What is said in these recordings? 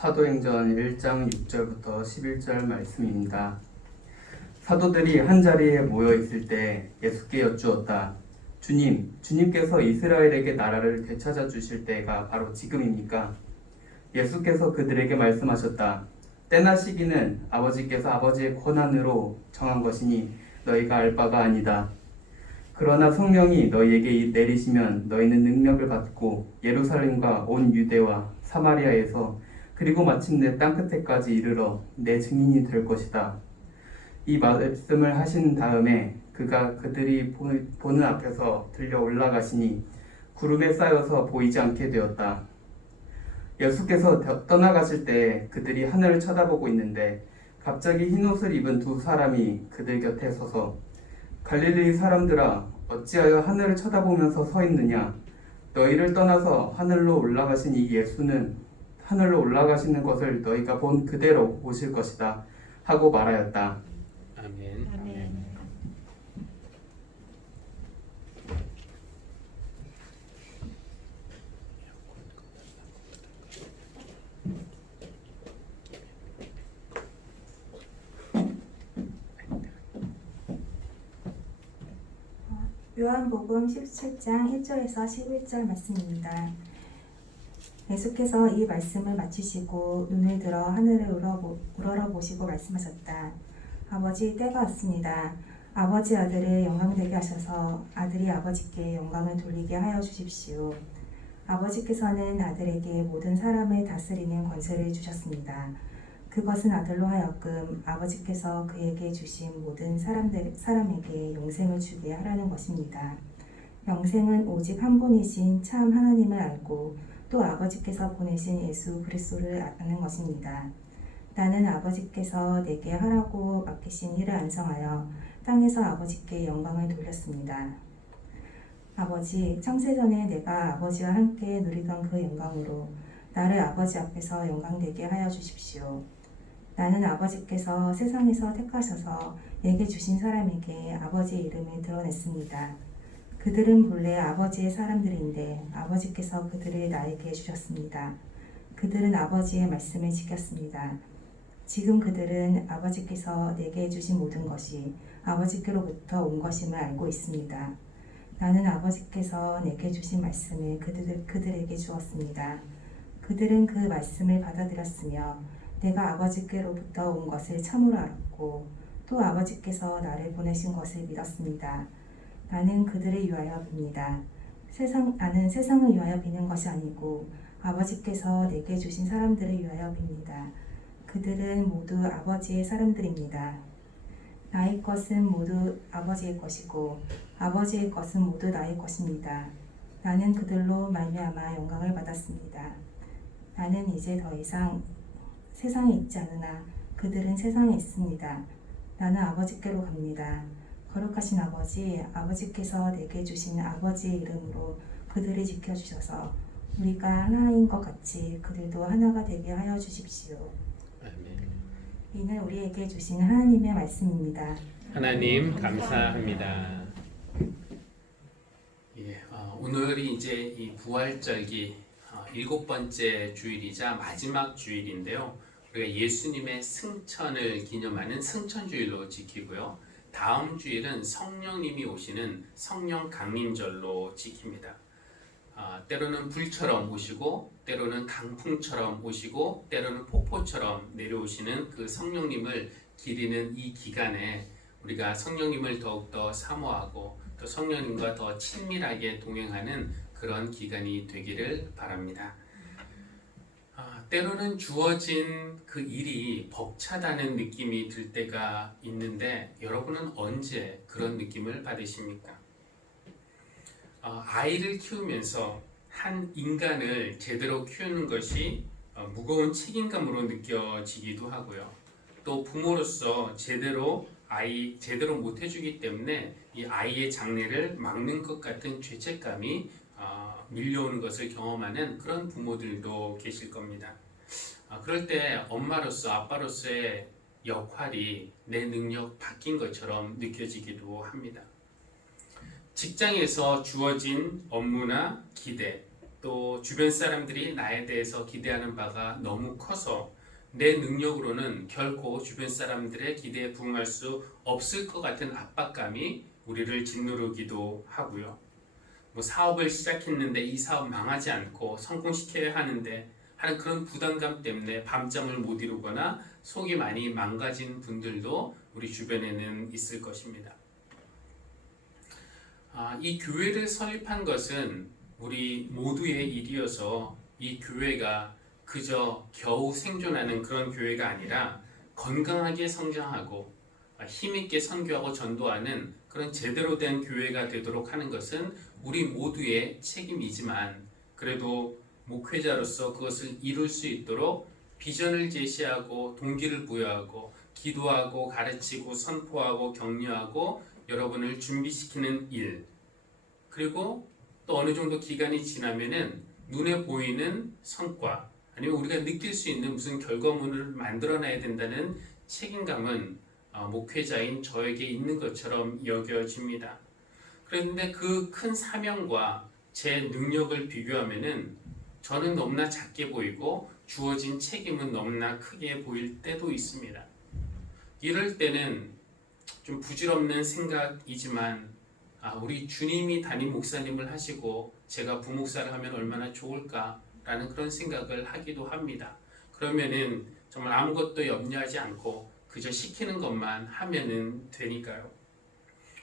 사도행전 1장 6절부터 11절 말씀입니다. 사도들이 한자리에 모여 있을 때 예수께 여쭈었다. 주님께서 이스라엘에게 나라를 되찾아 주실 때가 바로 지금입니까? 예수께서 그들에게 말씀하셨다. 때나 시기는 아버지께서 아버지의 권한으로 정한 것이니 너희가 알 바가 아니다. 그러나 성령이 너희에게 내리시면 너희는 능력을 받고 예루살렘과 온 유대와 사마리아에서 그리고 마침내 땅끝에까지 이르러 내 증인이 될 것이다. 이 말씀을 하신 다음에 그가 그들이 보는 앞에서 들려 올라가시니 구름에 쌓여서 보이지 않게 되었다. 예수께서 떠나가실 때 그들이 하늘을 쳐다보고 있는데 갑자기 흰옷을 입은 두 사람이 그들 곁에 서서 갈릴리 사람들아, 어찌하여 하늘을 쳐다보면서 서 있느냐? 너희를 떠나서 하늘로 올라가신 이 예수는 하늘로 올라가시는 것을 너희가 본 그대로 오실 것이다 하고 말하였다. 아멘. 아멘. 요한복음 17장 1절에서 11절 말씀입니다. 예수께서 이 말씀을 마치시고 눈을 들어 하늘을 우러러보시고 말씀하셨다. 아버지, 때가 왔습니다. 아버지 아들을 영광되게 하셔서 아들이 아버지께 영광을 돌리게 하여 주십시오. 아버지께서는 아들에게 모든 사람을 다스리는 권세를 주셨습니다. 그것은 아들로 하여금 아버지께서 그에게 주신 모든 사람에게 영생을 주게 하라는 것입니다. 영생은 오직 한 분이신 참 하나님을 알고 또 아버지께서 보내신 예수 그리스도를 아는 것입니다. 나는 아버지께서 내게 하라고 맡기신 일을 완성하여 땅에서 아버지께 영광을 돌렸습니다. 아버지, 창세전에 내가 아버지와 함께 누리던 그 영광으로 나를 아버지 앞에서 영광되게 하여 주십시오. 나는 아버지께서 세상에서 택하셔서 내게 주신 사람에게 아버지의 이름을 드러냈습니다. 그들은 본래 아버지의 사람들인데 아버지께서 그들을 나에게 주셨습니다. 그들은 아버지의 말씀을 지켰습니다. 지금 그들은 아버지께서 내게 주신 모든 것이 아버지께로부터 온 것임을 알고 있습니다. 나는 아버지께서 내게 주신 말씀을 그들에게 주었습니다. 그들은 그 말씀을 받아들였으며 내가 아버지께로부터 온 것을 참으로 알았고 또 아버지께서 나를 보내신 것을 믿었습니다. 나는 그들을 위하여 빕니다. 나는 세상을 위하여 비는 것이 아니고 아버지께서 내게 주신 사람들을 위하여 빕니다. 그들은 모두 아버지의 사람들입니다. 나의 것은 모두 아버지의 것이고 아버지의 것은 모두 나의 것입니다. 나는 그들로 말미암아 영광을 받았습니다. 나는 이제 더 이상 세상에 있지 않으나 그들은 세상에 있습니다. 나는 아버지께로 갑니다. 거룩하신 아버지, 아버지께서 내게 주신 아버지의 이름으로 그들을 지켜주셔서 우리가 하나인 것 같이 그들도 하나가 되게 하여 주십시오. 아멘. 이는 우리에게 주신 하나님의 말씀입니다. 하나님 감사합니다. 오늘이 이제 이 부활절기 7번째 주일이자 마지막 주일인데요. 우리가 예수님의 승천을 기념하는 승천주일로 지키고요. 다음 주일은 성령님이 오시는 성령 강림절로 지킵니다. 때로는 불처럼 오시고 때로는 강풍처럼 오시고 때로는 폭포처럼 내려오시는 그 성령님을 기리는 이 기간에 우리가 성령님을 더욱더 사모하고 또 성령님과 더 친밀하게 동행하는 그런 기간이 되기를 바랍니다. 때로는 주어진 그 일이 벅차다는 느낌이 들 때가 있는데 여러분은 언제 그런 느낌을 받으십니까? 아이를 키우면서 한 인간을 제대로 키우는 것이 무거운 책임감으로 느껴지기도 하고요. 또 부모로서 제대로 못 해주기 때문에 이 아이의 장래를 막는 것 같은 죄책감이 밀려오는 것을 경험하는 그런 부모들도 계실 겁니다. 그럴 때 엄마로서 아빠로서의 역할이 내 능력 바뀐 것처럼 느껴지기도 합니다. 직장에서 주어진 업무나 기대, 또 주변 사람들이 나에 대해서 기대하는 바가 너무 커서 내 능력으로는 결코 주변 사람들의 기대에 부응할 수 없을 것 같은 압박감이 우리를 짓누르기도 하고요. 뭐 사업을 시작했는데 이 사업 망하지 않고 성공시켜야 하는데 하는 그런 부담감 때문에 밤잠을 못 이루거나 속이 많이 망가진 분들도 우리 주변에는 있을 것입니다. 이 교회를 설립한 것은 우리 모두의 일이어서 이 교회가 그저 겨우 생존하는 그런 교회가 아니라 건강하게 성장하고 힘있게 선교하고 전도하는 그런 제대로 된 교회가 되도록 하는 것은 우리 모두의 책임이지만, 그래도 목회자로서 그것을 이룰 수 있도록 비전을 제시하고 동기를 부여하고 기도하고 가르치고 선포하고 격려하고 여러분을 준비시키는 일, 그리고 또 어느 정도 기간이 지나면은 눈에 보이는 성과 아니면 우리가 느낄 수 있는 무슨 결과물을 만들어내야 된다는 책임감은 목회자인 저에게 있는 것처럼 여겨집니다. 그런데 그 큰 사명과 제 능력을 비교하면은 저는 너무나 작게 보이고 주어진 책임은 너무나 크게 보일 때도 있습니다. 이럴 때는 좀 부질없는 생각이지만 우리 주님이 담임 목사님을 하시고 제가 부목사를 하면 얼마나 좋을까라는 그런 생각을 하기도 합니다. 그러면은 정말 아무것도 염려하지 않고 그저 시키는 것만 하면은 되니까요.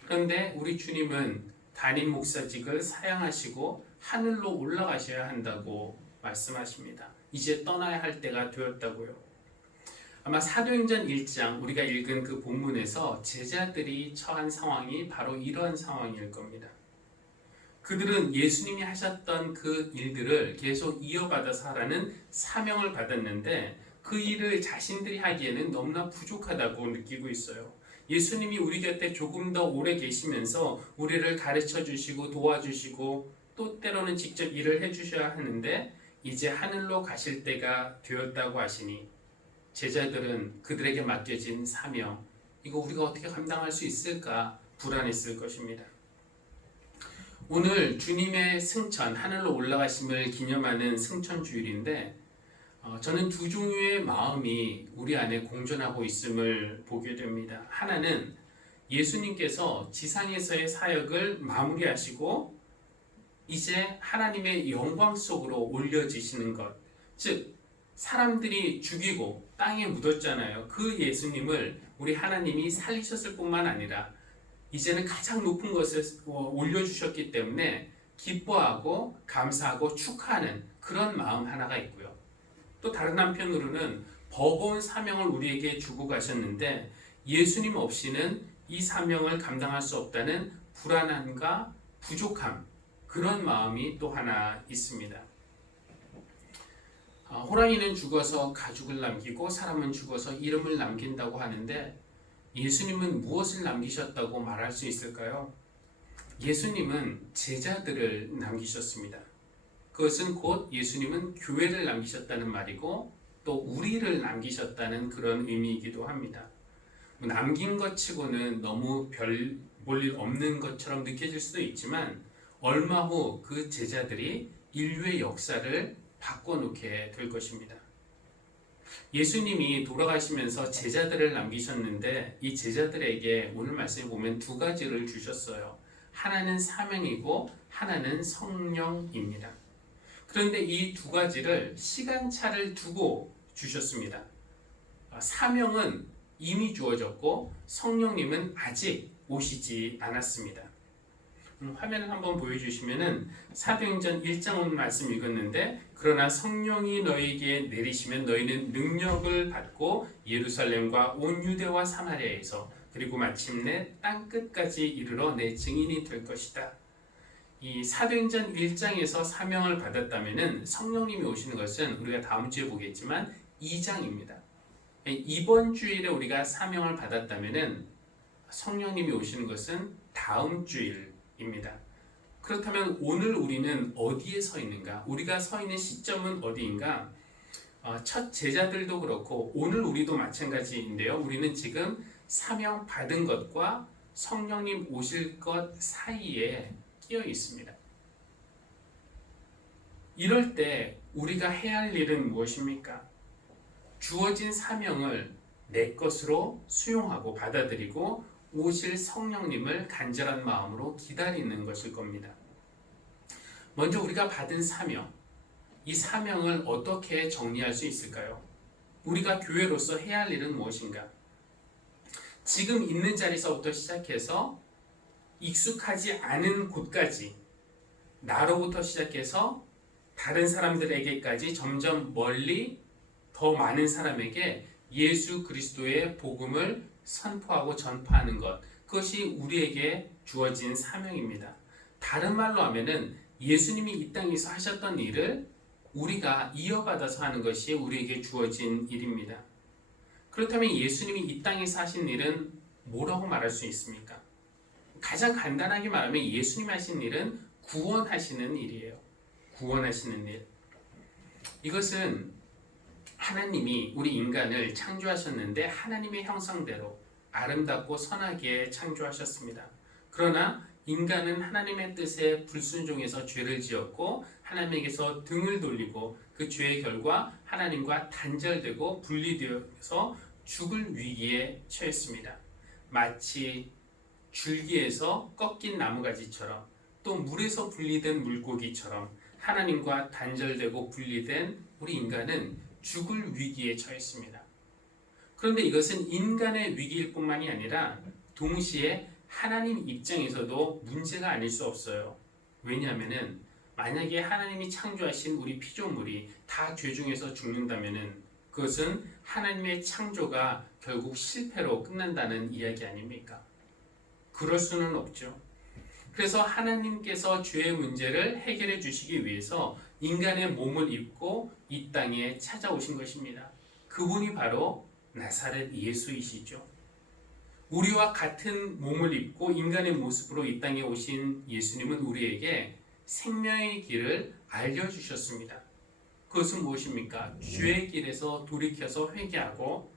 그런데 우리 주님은 담임 목사직을 사양하시고 하늘로 올라가셔야 한다고 말씀하십니다. 이제 떠나야 할 때가 되었다고요. 아마 사도행전 1장 우리가 읽은 그 본문에서 제자들이 처한 상황이 바로 이러한 상황일 겁니다. 그들은 예수님이 하셨던 그 일들을 계속 이어받아서 하라는 사명을 받았는데 그 일을 자신들이 하기에는 너무나 부족하다고 느끼고 있어요. 예수님이 우리 곁에 조금 더 오래 계시면서 우리를 가르쳐 주시고 도와주시고 또 때로는 직접 일을 해주셔야 하는데 이제 하늘로 가실 때가 되었다고 하시니 제자들은 그들에게 맡겨진 사명, 이거 우리가 어떻게 감당할 수 있을까 불안했을 것입니다. 오늘 주님의 승천, 하늘로 올라가심을 기념하는 승천주일인데 저는 두 종류의 마음이 우리 안에 공존하고 있음을 보게 됩니다. 하나는 예수님께서 지상에서의 사역을 마무리하시고 이제 하나님의 영광 속으로 올려지시는 것, 즉 사람들이 죽이고 땅에 묻었잖아요. 그 예수님을 우리 하나님이 살리셨을 뿐만 아니라 이제는 가장 높은 곳에 올려주셨기 때문에 기뻐하고 감사하고 축하하는 그런 마음 하나가 있고요. 또 다른 한편으로는 버거운 사명을 우리에게 주고 가셨는데 예수님 없이는 이 사명을 감당할 수 없다는 불안함과 부족함, 그런 마음이 또 하나 있습니다. 호랑이는 죽어서 가죽을 남기고 사람은 죽어서 이름을 남긴다고 하는데 예수님은 무엇을 남기셨다고 말할 수 있을까요? 예수님은 제자들을 남기셨습니다. 그것은 곧 예수님은 교회를 남기셨다는 말이고 또 우리를 남기셨다는 그런 의미이기도 합니다. 남긴 것 치고는 너무 별 볼 일 없는 것처럼 느껴질 수도 있지만 얼마 후 그 제자들이 인류의 역사를 바꿔놓게 될 것입니다. 예수님이 돌아가시면서 제자들을 남기셨는데 이 제자들에게 오늘 말씀에 보면 두 가지를 주셨어요. 하나는 사명이고 하나는 성령입니다. 그런데 이 두 가지를 시간차를 두고 주셨습니다. 사명은 이미 주어졌고 성령님은 아직 오시지 않았습니다. 화면을 한번 보여주시면은 사도행전 1장 오늘 말씀 읽었는데 그러나 성령이 너희에게 내리시면 너희는 능력을 받고 예루살렘과 온 유대와 사마리아에서 그리고 마침내 땅 끝까지 이르러 내 증인이 될 것이다. 이 사도행전 1장에서 사명을 받았다면은 성령님이 오시는 것은 우리가 다음 주에 보겠지만 2장입니다. 이번 주일에 우리가 사명을 받았다면은 성령님이 오시는 것은 다음 주일입니다. 그렇다면 오늘 우리는 어디에 서 있는가? 우리가 서 있는 시점은 어디인가? 첫 제자들도 그렇고 오늘 우리도 마찬가지인데요. 우리는 지금 사명 받은 것과 성령님 오실 것 사이에 끼어 있습니다. 이럴 때 우리가 해야 할 일은 무엇입니까? 주어진 사명을 내 것으로 수용하고 받아들이고 오실 성령님을 간절한 마음으로 기다리는 것일 겁니다. 먼저 우리가 받은 사명, 이 사명을 어떻게 정리할 수 있을까요? 우리가 교회로서 해야 할 일은 무엇인가? 지금 있는 자리에서부터 시작해서 익숙하지 않은 곳까지, 나로부터 시작해서 다른 사람들에게까지 점점 멀리 더 많은 사람에게 예수 그리스도의 복음을 선포하고 전파하는 것, 그것이 우리에게 주어진 사명입니다. 다른 말로 하면은 예수님이 이 땅에서 하셨던 일을 우리가 이어받아서 하는 것이 우리에게 주어진 일입니다. 그렇다면 예수님이 이 땅에서 하신 일은 뭐라고 말할 수 있습니까? 가장 간단하게 말하면 예수님이 하신 일은 구원하시는 일이에요. 구원하시는 일. 이것은 하나님이 우리 인간을 창조하셨는데 하나님의 형상대로 아름답고 선하게 창조하셨습니다. 그러나 인간은 하나님의 뜻에 불순종해서 죄를 지었고 하나님에게서 등을 돌리고 그 죄의 결과 하나님과 단절되고 분리되어서 죽을 위기에 처했습니다. 마치 줄기에서 꺾인 나무가지처럼 또 물에서 분리된 물고기처럼 하나님과 단절되고 분리된 우리 인간은 죽을 위기에 처했습니다. 그런데 이것은 인간의 위기일 뿐만이 아니라 동시에 하나님 입장에서도 문제가 아닐 수 없어요. 왜냐하면 만약에 하나님이 창조하신 우리 피조물이 다 죄 중에서 죽는다면 그것은 하나님의 창조가 결국 실패로 끝난다는 이야기 아닙니까? 그럴 수는 없죠. 그래서 하나님께서 죄의 문제를 해결해 주시기 위해서 인간의 몸을 입고 이 땅에 찾아오신 것입니다. 그분이 바로 나사렛 예수이시죠. 우리와 같은 몸을 입고 인간의 모습으로 이 땅에 오신 예수님은 우리에게 생명의 길을 알려주셨습니다. 그것은 무엇입니까? 죄의 길에서 돌이켜서 회개하고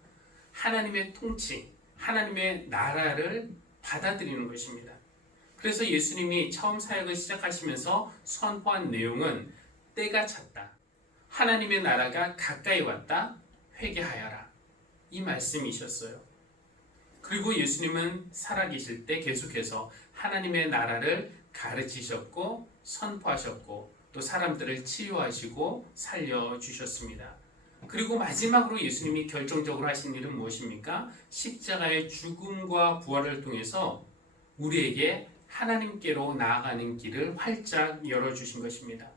하나님의 통치, 하나님의 나라를 받아들이는 것입니다. 그래서 예수님이 처음 사역을 시작하시면서 선포한 내용은 때가 찼다. 하나님의 나라가 가까이 왔다. 회개하여라. 이 말씀이셨어요. 그리고 예수님은 살아계실 때 계속해서 하나님의 나라를 가르치셨고 선포하셨고 또 사람들을 치유하시고 살려주셨습니다. 그리고 마지막으로 예수님이 결정적으로 하신 일은 무엇입니까? 십자가의 죽음과 부활을 통해서 우리에게 하나님께로 나아가는 길을 활짝 열어주신 것입니다.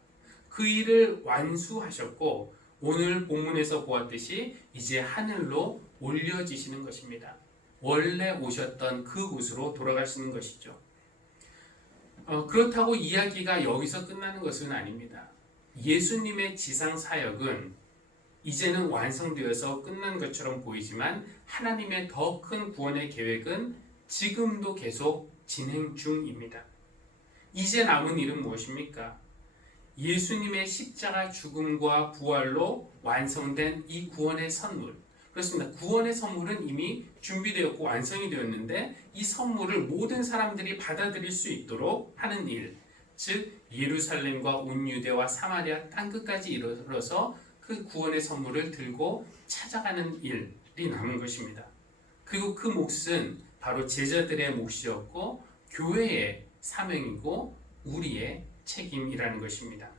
그 일을 완수하셨고 오늘 본문에서 보았듯이 이제 하늘로 올려지시는 것입니다. 원래 오셨던 그 곳으로 돌아가시는 것이죠. 그렇다고 이야기가 여기서 끝나는 것은 아닙니다. 예수님의 지상 사역은 이제는 완성되어서 끝난 것처럼 보이지만 하나님의 더 큰 구원의 계획은 지금도 계속 진행 중입니다. 이제 남은 일은 무엇입니까? 예수님의 십자가 죽음과 부활로 완성된 이 구원의 선물. 그렇습니다. 구원의 선물은 이미 준비되었고 완성이 되었는데 이 선물을 모든 사람들이 받아들일 수 있도록 하는 일, 즉 예루살렘과 온 유대와 사마리아 땅끝까지 이르러서 그 구원의 선물을 들고 찾아가는 일이 남은 것입니다. 그리고 그 몫은 바로 제자들의 몫이었고 교회의 사명이고 우리의 책임이라는 것입니다.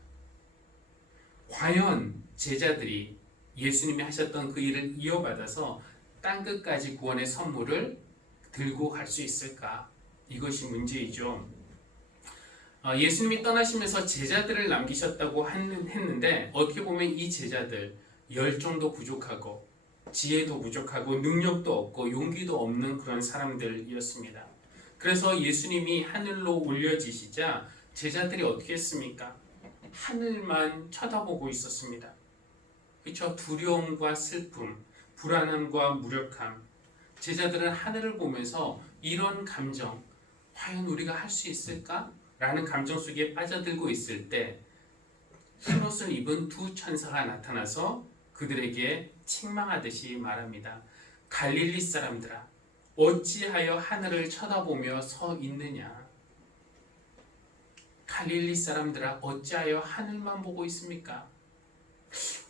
과연 제자들이 예수님이 하셨던 그 일을 이어받아서 땅끝까지 구원의 선물을 들고 갈 수 있을까? 이것이 문제이죠. 예수님이 떠나시면서 제자들을 남기셨다고 했는데 어떻게 보면 이 제자들 열정도 부족하고 지혜도 부족하고 능력도 없고 용기도 없는 그런 사람들이었습니다. 그래서 예수님이 하늘로 올려지시자 제자들이 어떻게 했습니까? 하늘만 쳐다보고 있었습니다. 그렇죠? 두려움과 슬픔, 불안함과 무력함. 제자들은 하늘을 보면서 이런 감정, 과연 우리가 할 수 있을까? 라는 감정 속에 빠져들고 있을 때 흰옷을 입은 두 천사가 나타나서 그들에게 책망하듯이 말합니다. 갈릴리 사람들아, 어찌하여 하늘을 쳐다보며 서 있느냐? 갈릴리 사람들아 어찌하여 하늘만 보고 있습니까?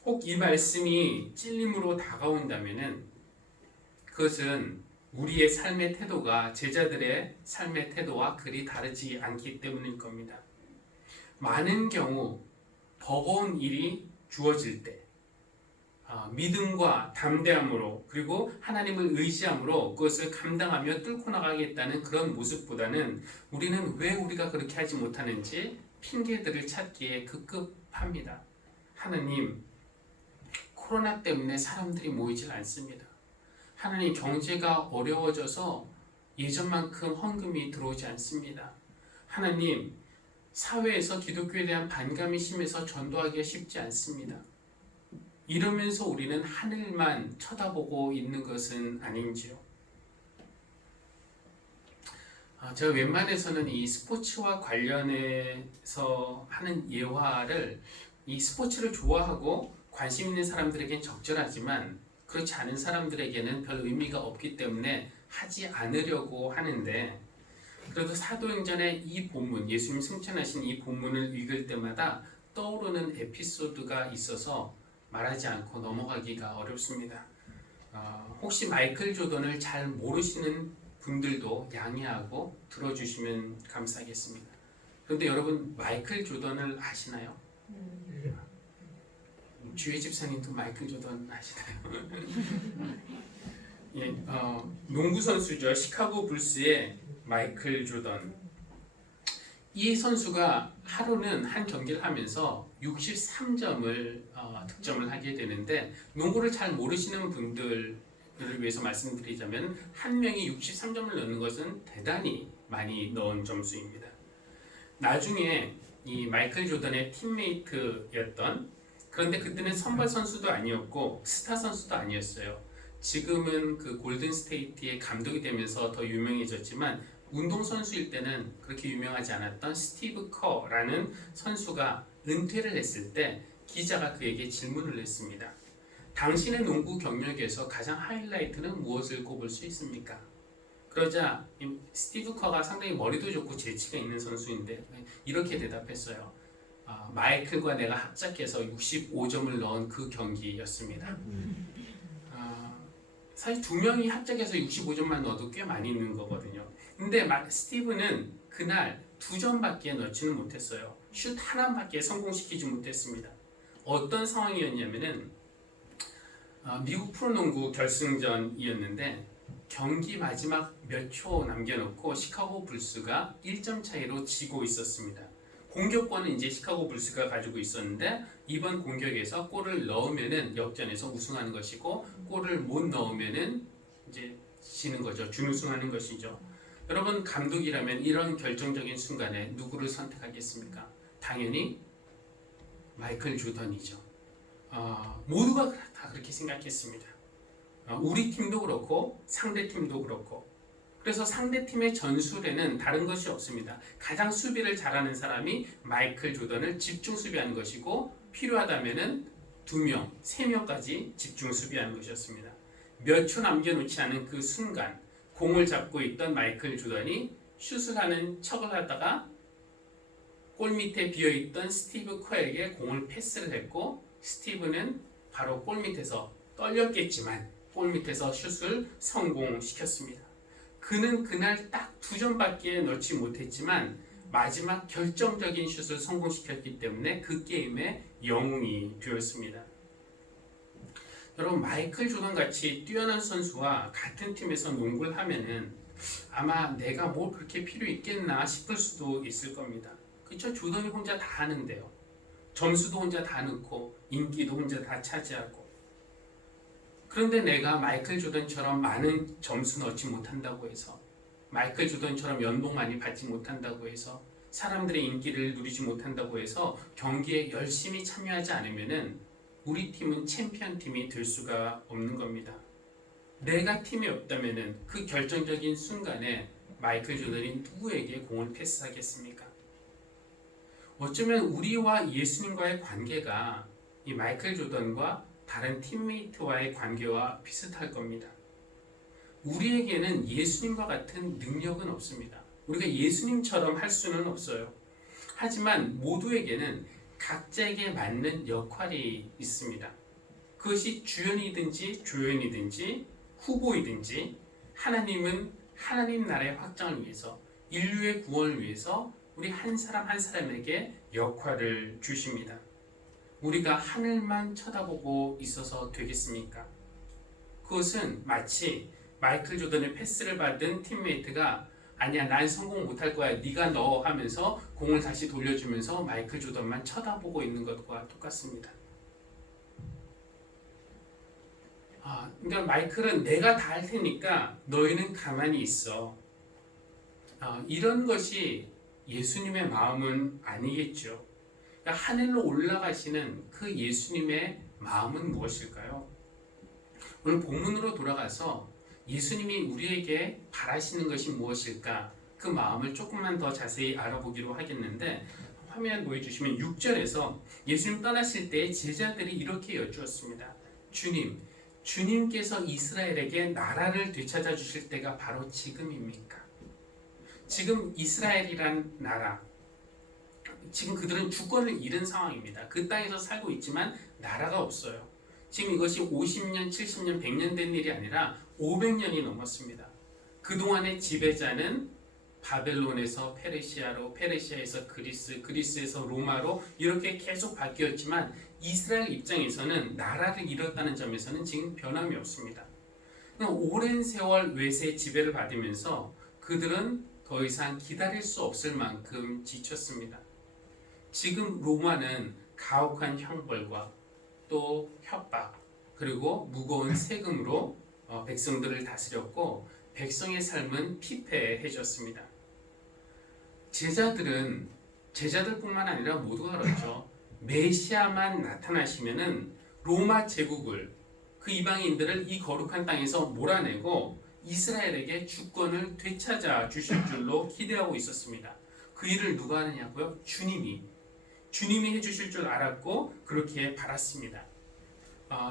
혹 이 말씀이 찔림으로 다가온다면은 그것은 우리의 삶의 태도가 제자들의 삶의 태도와 그리 다르지 않기 때문일 겁니다. 많은 경우 버거운 일이 주어질 때 믿음과 담대함으로 그리고 하나님을 의지함으로 그것을 감당하며 뚫고 나가겠다는 그런 모습보다는 우리는 왜 우리가 그렇게 하지 못하는지 핑계들을 찾기에 급급합니다. 하나님, 코로나 때문에 사람들이 모이질 않습니다. 하나님, 경제가 어려워져서 예전만큼 헌금이 들어오지 않습니다. 하나님, 사회에서 기독교에 대한 반감이 심해서 전도하기가 쉽지 않습니다. 이러면서 우리는 하늘만 쳐다보고 있는 것은 아닌지요? 제가 웬만해서는 이 스포츠와 관련해서 하는 예화를 이 스포츠를 좋아하고 관심 있는 사람들에겐 적절하지만 그렇지 않은 사람들에게는 별 의미가 없기 때문에 하지 않으려고 하는데, 그래도 사도행전의 이 본문, 예수님 승천하신 이 본문을 읽을 때마다 떠오르는 에피소드가 있어서 말하지 않고 넘어가기가 어렵습니다. 혹시 마이클 조던을 잘 모르시는 분들도 양해하고 들어주시면 감사하겠습니다. 그런데 여러분, 마이클 조던을 아시나요? 주의 집사님도 마이클 조던 아시나요? 예, 농구 선수죠. 시카고 불스의 마이클 조던. 이 선수가 하루는 한 경기를 하면서 63점을 득점을 하게 되는데, 농구를 잘 모르시는 분들을 위해서 말씀드리자면 한 명이 63점을 넣는 것은 대단히 많이 넣은 점수입니다. 나중에 이 마이클 조던의 팀메이트였던, 그런데 그때는 선발 선수도 아니었고 스타 선수도 아니었어요. 지금은 그 골든 스테이트의 감독이 되면서 더 유명해졌지만 운동선수일 때는 그렇게 유명하지 않았던 스티브 커라는 선수가 은퇴를 했을 때 기자가 그에게 질문을 했습니다. 당신의 농구 경력에서 가장 하이라이트는 무엇을 꼽을 수 있습니까? 그러자 스티브 커가 상당히 머리도 좋고 재치가 있는 선수인데 이렇게 대답했어요. 마이클과 내가 합작해서 65점을 넣은 그 경기였습니다. 사실 두 명이 합작해서 65점만 넣어도 꽤 많이 있는 거거든요. 근데 스티브는 그날 2점밖에 넣지는 못했어요. 슛 하나밖에 성공시키지 못했습니다. 어떤 상황이었냐면은 미국 프로농구 결승전이었는데 경기 마지막 몇 초 남겨놓고 시카고 불스가 1점 차이로 지고 있었습니다. 공격권은 이제 시카고 불스가 가지고 있었는데 이번 공격에서 골을 넣으면은 역전해서 우승하는 것이고 골을 못 넣으면은 이제 지는 거죠. 준우승하는 것이죠. 여러분, 감독이라면 이런 결정적인 순간에 누구를 선택하겠습니까? 당연히 마이클 조던이죠. 모두가 다 그렇게 생각했습니다. 우리 팀도 그렇고 상대 팀도 그렇고. 그래서 상대팀의 전술에는 다른 것이 없습니다. 가장 수비를 잘하는 사람이 마이클 조던을 집중 수비하는 것이고 필요하다면은 2명, 3명까지 집중 수비하는 것이었습니다. 몇 초 남겨놓지 않은 그 순간 공을 잡고 있던 마이클 조던이 슛을 하는 척을 하다가 골 밑에 비어있던 스티브 커에게 공을 패스를 했고 스티브는 바로 골 밑에서 떨렸겠지만 골 밑에서 슛을 성공시켰습니다. 그는 그날 딱 2점밖에 넣지 못했지만 마지막 결정적인 슛을 성공시켰기 때문에 그 게임의 영웅이 되었습니다. 여러분, 마이클 조던 같이 뛰어난 선수와 같은 팀에서 농구를 하면은 아마 내가 뭘 그렇게 필요 있겠나 싶을 수도 있을 겁니다. 그렇죠? 조던이 혼자 다 하는데요. 점수도 혼자 다 넣고 인기도 혼자 다 차지하고. 그런데 내가 마이클 조던처럼 많은 점수 넣지 못한다고 해서, 마이클 조던처럼 연봉 많이 받지 못한다고 해서, 사람들의 인기를 누리지 못한다고 해서 경기에 열심히 참여하지 않으면은 우리 팀은 챔피언 팀이 될 수가 없는 겁니다. 내가 팀에 없다면은 그 결정적인 순간에 마이클 조던이 누구에게 공을 패스하겠습니까? 어쩌면 우리와 예수님과의 관계가 이 마이클 조던과 다른 팀메이트와의 관계와 비슷할 겁니다. 우리에게는 예수님과 같은 능력은 없습니다. 우리가 예수님처럼 할 수는 없어요. 하지만 모두에게는 각자에게 맞는 역할이 있습니다. 그것이 주연이든지 조연이든지 후보이든지 하나님은 하나님 나라의 확장을 위해서 인류의 구원을 위해서 우리 한 사람 한 사람에게 역할을 주십니다. 우리가 하늘만 쳐다보고 있어서 되겠습니까? 그것은 마치 마이클 조던의 패스를 받은 팀메이트가 아니야 난 성공 못할 거야 네가 넣어 하면서 공을 다시 돌려주면서 마이클 조던만 쳐다보고 있는 것과 똑같습니다. 그러니까 마이클은 내가 다 할 테니까 너희는 가만히 있어. 이런 것이 예수님의 마음은 아니겠죠. 그러니까 하늘로 올라가시는 그 예수님의 마음은 무엇일까요? 오늘 본문으로 돌아가서 예수님이 우리에게 바라시는 것이 무엇일까? 그 마음을 조금만 더 자세히 알아보기로 하겠는데 화면 보여주시면 6절에서 예수님 떠나실 때 제자들이 이렇게 여쭈었습니다. 주님께서 이스라엘에게 나라를 되찾아 주실 때가 바로 지금입니까? 지금 이스라엘이란 나라, 지금 그들은 주권을 잃은 상황입니다. 그 땅에서 살고 있지만 나라가 없어요. 지금 이것이 50년, 70년, 100년 된 일이 아니라 500년이 넘었습니다. 그동안의 지배자는 바벨론에서 페르시아로, 페르시아에서 그리스, 그리스에서 로마로 이렇게 계속 바뀌었지만 이스라엘 입장에서는 나라를 잃었다는 점에서는 지금 변함이 없습니다. 오랜 세월 외세의 지배를 받으면서 그들은 더 이상 기다릴 수 없을 만큼 지쳤습니다. 지금 로마는 가혹한 형벌과 또 협박 그리고 무거운 세금으로 백성들을 다스렸고 백성의 삶은 피폐해졌습니다. 제자들뿐만 아니라 모두가 그렇죠. 메시아만 나타나시면은 로마 제국을 그 이방인들을 이 거룩한 땅에서 몰아내고 이스라엘에게 주권을 되찾아 주실 줄로 기대하고 있었습니다. 그 일을 누가 하느냐고요? 주님이 해주실 줄 알았고 그렇게 바랐습니다.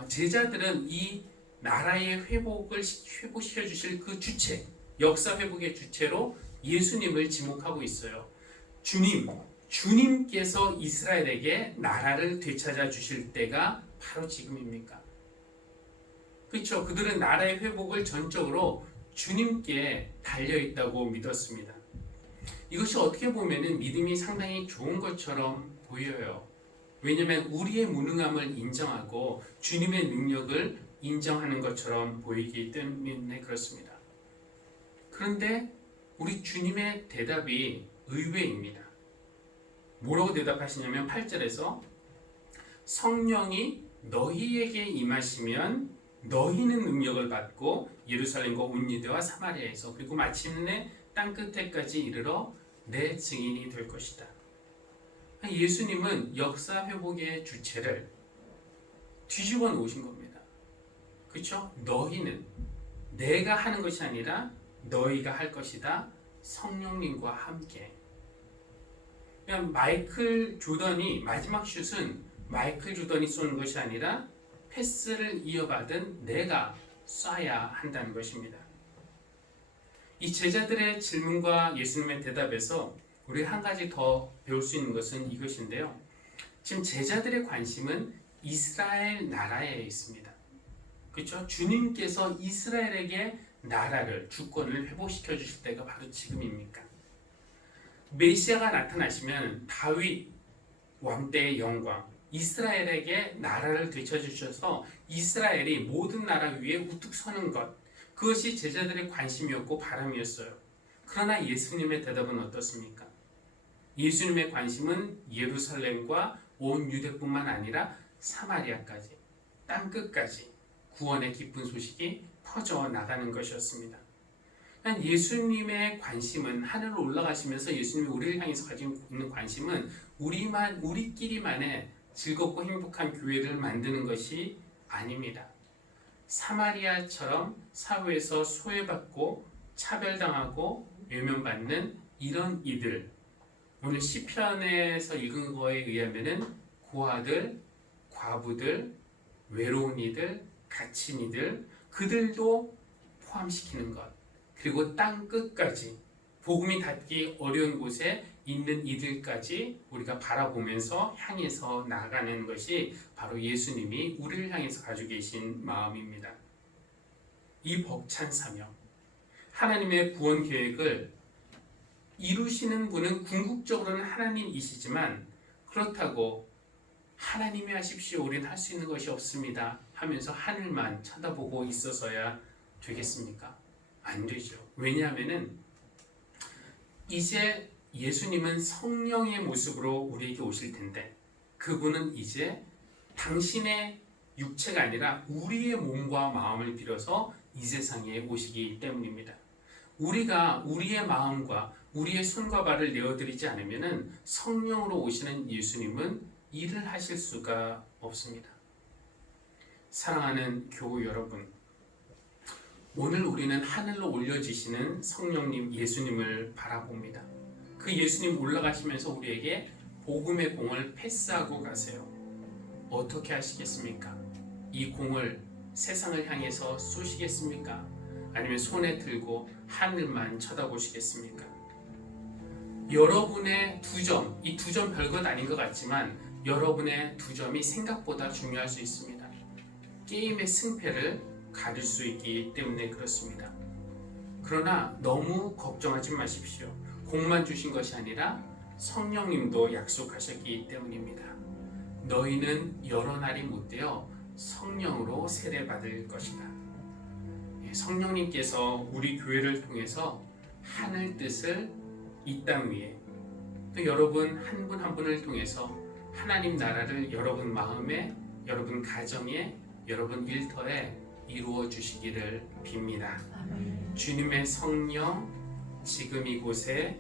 제자들은 이 나라의 회복시켜 주실 그 주체, 역사 회복의 주체로 예수님을 지목하고 있어요. 주님께서 이스라엘에게 나라를 되찾아 주실 때가 바로 지금입니까? 그렇죠. 그들은 나라의 회복을 전적으로 주님께 달려있다고 믿었습니다. 이것이 어떻게 보면 믿음이 상당히 좋은 것처럼 보여요. 왜냐하면 우리의 무능함을 인정하고 주님의 능력을 인정하는 것처럼 보이기 때문에 그렇습니다. 그런데 우리 주님의 대답이 의외입니다. 뭐라고 대답하시냐면 8절에서 성령이 너희에게 임하시면 너희는 능력을 받고 예루살렘과 온 유대와 사마리아에서 그리고 마침내 땅끝에까지 이르러 내 증인이 될 것이다. 예수님은 역사 회복의 주체를 뒤집어 놓으신 겁니다. 그렇죠? 너희는 내가 하는 것이 아니라 너희가 할 것이다. 성령님과 함께. 그냥 마이클 조던이 마지막 슛은 마이클 조던이 쏘는 것이 아니라 패스를 이어받은 내가 쏴야 한다는 것입니다. 이 제자들의 질문과 예수님의 대답에서 우리 한 가지 더 배울 수 있는 것은 이것인데요. 지금 제자들의 관심은 이스라엘 나라에 있습니다. 그렇죠? 주님께서 이스라엘에게 나라를, 주권을 회복시켜 주실 때가 바로 지금입니까? 메시아가 나타나시면 다윗 왕 때의 영광, 이스라엘에게 나라를 되찾으셔서 이스라엘이 모든 나라 위에 우뚝 서는 것, 그것이 제자들의 관심이었고 바람이었어요. 그러나 예수님의 대답은 어떻습니까? 예수님의 관심은 예루살렘과 온 유대뿐만 아니라 사마리아까지, 땅끝까지 구원의 기쁜 소식이 퍼져 나가는 것이었습니다. 예수님의 관심은 하늘로 올라가시면서 예수님이 우리를 향해서 가지고 있는 관심은 우리끼리만의 즐겁고 행복한 교회를 만드는 것이 아닙니다. 사마리아처럼 사회에서 소외받고 차별당하고 외면받는 이런 이들, 오늘 시편에서 읽은 거에 의하면은 고아들, 과부들, 외로운 이들, 갇힌 이들, 그들도 포함시키는 것. 그리고 땅 끝까지 복음이 닿기 어려운 곳에 있는 이들까지 우리가 바라보면서 향해서 나아가는 것이 바로 예수님이 우리를 향해서 가지고 계신 마음입니다. 이 벅찬 사명, 하나님의 구원 계획을 이루시는 분은 궁극적으로는 하나님이시지만 그렇다고 하나님이 하십시오, 우리는 할 수 있는 것이 없습니다 하면서 하늘만 쳐다보고 있어서야 되겠습니까? 안 되죠. 왜냐하면은 이제 예수님은 성령의 모습으로 우리에게 오실 텐데 그분은 이제 당신의 육체가 아니라 우리의 몸과 마음을 빌어서 이 세상에 오시기 때문입니다. 우리가 우리의 마음과 우리의 손과 발을 내어드리지 않으면 성령으로 오시는 예수님은 일을 하실 수가 없습니다. 사랑하는 교우 여러분, 오늘 우리는 하늘로 올려지시는 성령님 예수님을 바라봅니다. 그 예수님 올라가시면서 우리에게 복음의 공을 패스하고 가세요. 어떻게 하시겠습니까? 이 공을 세상을 향해서 쏘시겠습니까? 아니면 손에 들고 하늘만 쳐다보시겠습니까? 여러분의 두 점, 이 두 점 별것 아닌 것 같지만 여러분의 두 점이 생각보다 중요할 수 있습니다. 게임의 승패를 가릴 수 있기 때문에 그렇습니다. 그러나 너무 걱정하지 마십시오. 공만 주신 것이 아니라 성령님도 약속하셨기 때문입니다. 너희는 여러 날이 못되어 성령으로 세례받을 것이다. 성령님께서 우리 교회를 통해서 하늘 뜻을 이 땅 위에 또 여러분 한 분 한 분을 통해서 하나님 나라를 여러분 마음에, 여러분 가정에, 여러분 일터에 이루어 주시기를 빕니다. 주님의 성령 지금 이곳에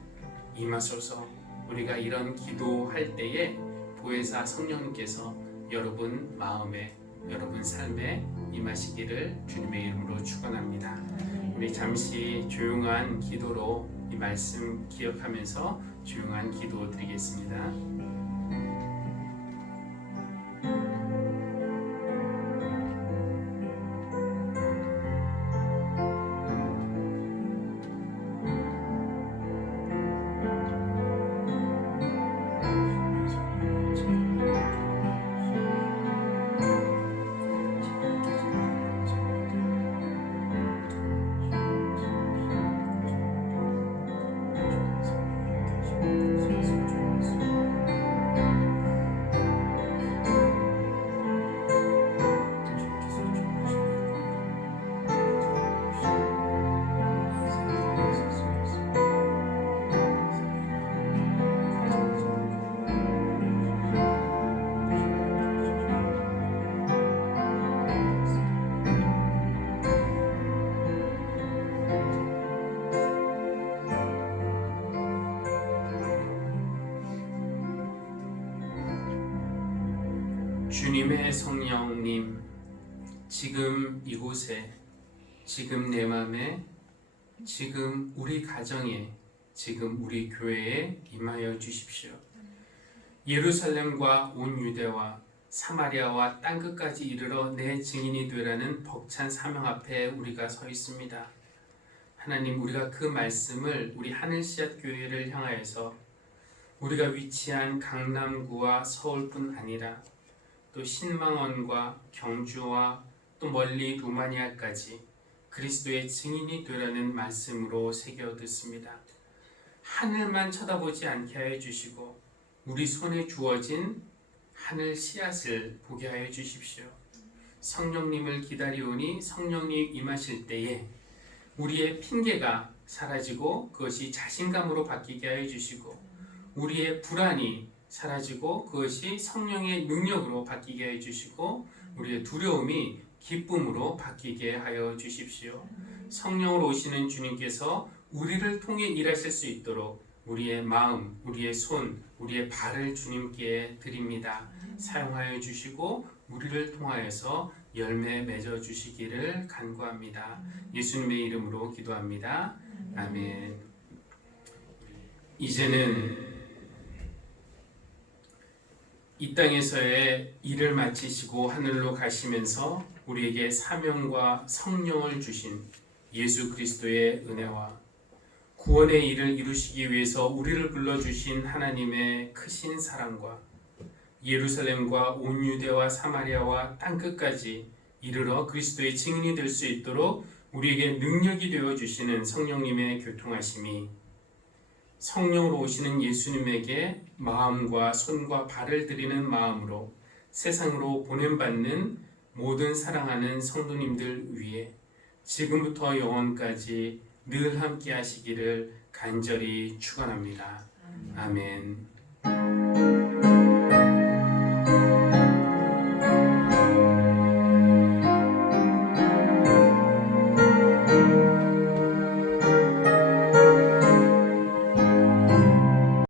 임하소서. 우리가 이런 기도할 때에 보혜사 성령님께서 여러분 마음에, 여러분 삶에 임하시기를 주님의 이름으로 축원합니다. 우리 잠시 조용한 기도로 이 말씀 기억하면서 조용한 기도 드리겠습니다. 주님의 성령님, 지금 이곳에, 지금 내 맘에, 지금 우리 가정에, 지금 우리 교회에 임하여 주십시오. 예루살렘과 온 유대와 사마리아와 땅끝까지 이르러 내 증인이 되라는 벅찬 사명 앞에 우리가 서 있습니다. 하나님, 우리가 그 말씀을 우리 하늘씨앗 교회를 향하여서 우리가 위치한 강남구와 서울뿐 아니라 또 신망원과 경주와 또 멀리 루마니아까지 그리스도의 증인이 되라는 말씀으로 새겨 듣습니다. 하늘만 쳐다보지 않게 하여 주시고 우리 손에 주어진 하늘 씨앗을 보게 하여 주십시오. 성령님을 기다리오니 성령님 임하실 때에 우리의 핑계가 사라지고 그것이 자신감으로 바뀌게 하여 주시고 우리의 불안이 사라지고 그것이 성령의 능력으로 바뀌게 해 주시고 우리의 두려움이 기쁨으로 바뀌게 하여 주십시오. 성령으로 오시는 주님께서 우리를 통해 일하실 수 있도록 우리의 마음, 우리의 손, 우리의 발을 주님께 드립니다. 사용하여 주시고 우리를 통하여서 열매 맺어 주시기를 간구합니다. 예수님의 이름으로 기도합니다. 아멘. 이제는 이 땅에서의 일을 마치시고 하늘로 가시면서 우리에게 사명과 성령을 주신 예수 그리스도의 은혜와 구원의 일을 이루시기 위해서 우리를 불러주신 하나님의 크신 사랑과 예루살렘과 온 유대와 사마리아와 땅끝까지 이르러 그리스도의 증인이 될 수 있도록 우리에게 능력이 되어 주시는 성령님의 교통하심이 성령으로 오시는 예수님에게 마음과 손과 발을 드리는 마음으로 세상으로 보냄받는 모든 사랑하는 성도님들 위해 지금부터 영원까지 늘 함께 하시기를 간절히 축원합니다. 아멘.